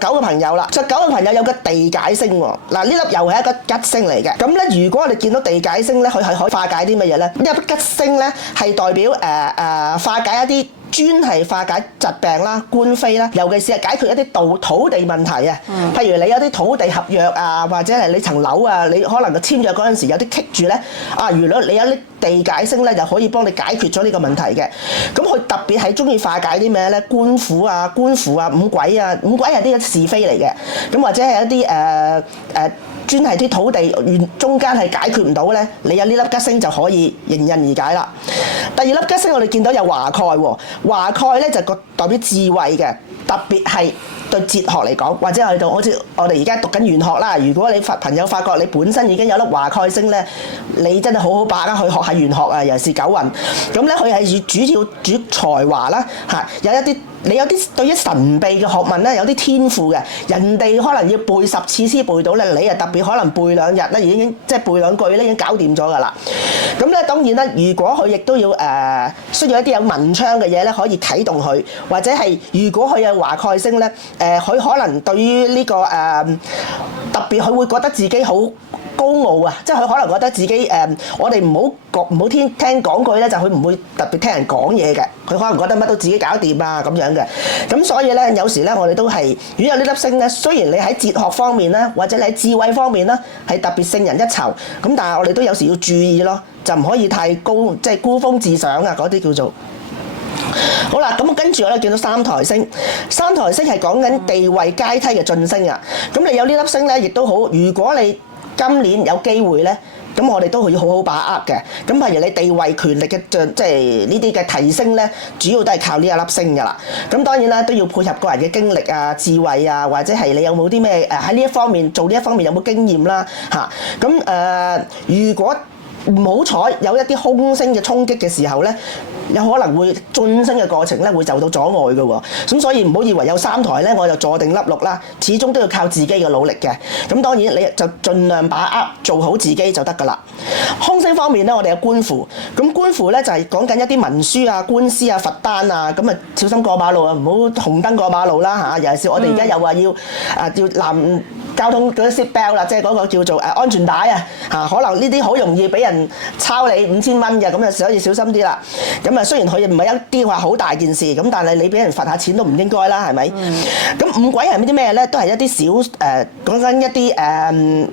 狗嘅朋友啦，屬狗嘅朋友有個地解星喎。嗱，呢粒又係一個吉星嚟嘅。咁咧，如果我哋見到地解星咧，佢係可以化解啲乜嘢咧？呢粒吉星咧係代表化解一啲專係化解疾病啦、官非啦，尤其是係解決一啲土地問題啊。譬如你有啲土地合約啊，或者係你層樓啊，你可能個簽約嗰陣時有啲棘住咧，如果你有啲地解星咧，就可以幫你解決咗呢個問題嘅。咁佢特別係中意化解啲咩咧？官府啊、五鬼啊，五鬼係啲是非嚟嘅。咁或者係一啲專係啲土地中間係解決唔到咧，你有呢粒吉星就可以迎刃而解啦。第二粒吉星我哋見到有華蓋喎，華蓋咧就代表智慧嘅，特別係對哲學嚟講，或者去到好似我哋而家讀緊玄學啦。如果你朋友發覺你本身已經有粒華蓋星咧，你真係好好把握去學下玄學啊，尤其是九運。咁咧佢係主要主才華啦，有一啲。你有啲對於神秘嘅學問咧，有啲天賦嘅，人哋可能要背10次先背到咧，你特別可能背2日咧，已經即係背2句咧已經搞掂咗㗎啦。咁咧當然啦，如果佢亦都要需要一啲有文昌嘅嘢咧，可以啟動佢，或者係如果佢有華蓋星咧，佢可能對於呢個特別佢會覺得自己好高傲啊！即係佢可能覺得自己我哋唔好聽講句咧，就佢唔會特別聽人講嘢嘅。佢可能覺得乜都自己搞掂啊咁樣嘅。咁所以咧，有時咧我哋都係，如果有呢粒星咧，雖然你喺哲學方面咧，或者你喺智慧方面咧，係特別勝人一籌。咁但係我哋都有時要注意咯，就唔可以太高，即係孤峰自賞啊嗰啲叫做。好啦，咁跟住我咧見到三台星，三台星係講緊地位階梯嘅晉升啊。咁你有呢粒星咧，亦都好。如果你今年有機會咧，咁我哋都要好好把握嘅。咁譬如你地位權力嘅即係呢啲嘅提升咧，主要都係靠呢一粒星㗎啦。咁當然啦，都要配合個人嘅經歷啊、智慧啊，或者係你有冇啲咩喺呢一方面做呢一方面有冇經驗啦嚇。咁如果唔好彩有一啲空星嘅衝擊嘅時候咧，有可能會晉升嘅過程咧會受到阻礙嘅喎。咁所以唔好以為有三台咧我就坐定粒六啦，始終都要靠自己嘅努力嘅。咁當然你就盡量把握做好自己就得㗎啦。空星方面咧，我哋有官符，咁官符咧就係講緊一啲文書啊、官司啊、罰單啊，咁啊小心過馬路啊，唔好紅燈過馬路啦嚇。尤其是我哋而家又話要攔交通嗰啲 seat belt 啦，即係嗰個叫做安全帶啊嚇，可能呢啲好容易俾人抄你5000蚊嘅，咁啊所以小心啲啦。咁啊雖然佢唔係一啲話好大件事，咁但係你俾人罰下錢都唔應該啦，係咪？咁五鬼係啲咩咧？都係一啲小講緊一啲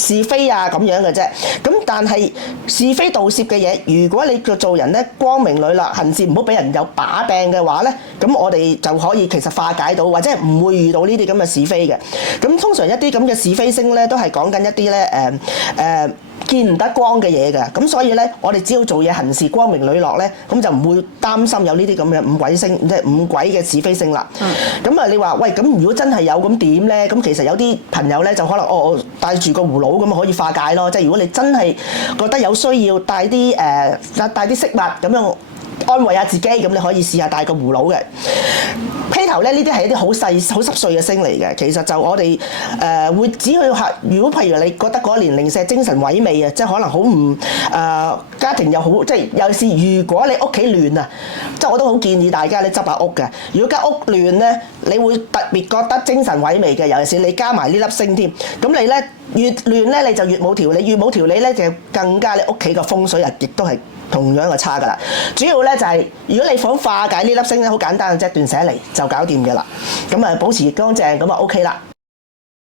是非啊咁樣嘅啫。咁但係是非盜竊嘅嘢，如果你做人咧光明磊落，行事唔好俾人有把柄嘅話咧，咁我哋就可以其實化解到，或者唔會遇到呢啲咁嘅是非嘅。咁通常一啲咁嘅是非星咧，都係講緊一啲咧見唔得光嘅嘢嘅。咁所以咧，我哋只要做嘢行事光明磊落咧，咁就唔會擔心有呢啲咁嘅五鬼星，即係五鬼嘅是非星啦。咁你話喂，咁如果真係有咁點咧？咁其實有啲朋友咧就可能我帶住個葫蘆咁可以化解咯。即係如果你真係覺得有需要帶啲飾物咁樣安慰下自己，咁你可以試下帶個葫蘆嘅。披頭咧，呢啲係一啲好細好濕碎嘅星嚟嘅。其實就我哋會只去嚇。如果譬如你覺得嗰年零舍精神萎靡啊，即係可能好唔家庭又好，即係尤其是如果你屋企亂啊，即係我都好建議大家你執下屋嘅。如果間屋亂咧，你會特別覺得精神萎靡嘅。尤其是你加埋呢粒星添，咁你咧越亂咧你就越冇條理，越冇條理咧就更加你屋企個風水亦都係同樣嘅差㗎啦。主要咧就係如果你想化解呢粒星咧，好簡單嘅啫，斷捨離就搞掂嘅啦。咁保持乾淨咁就 OK 啦。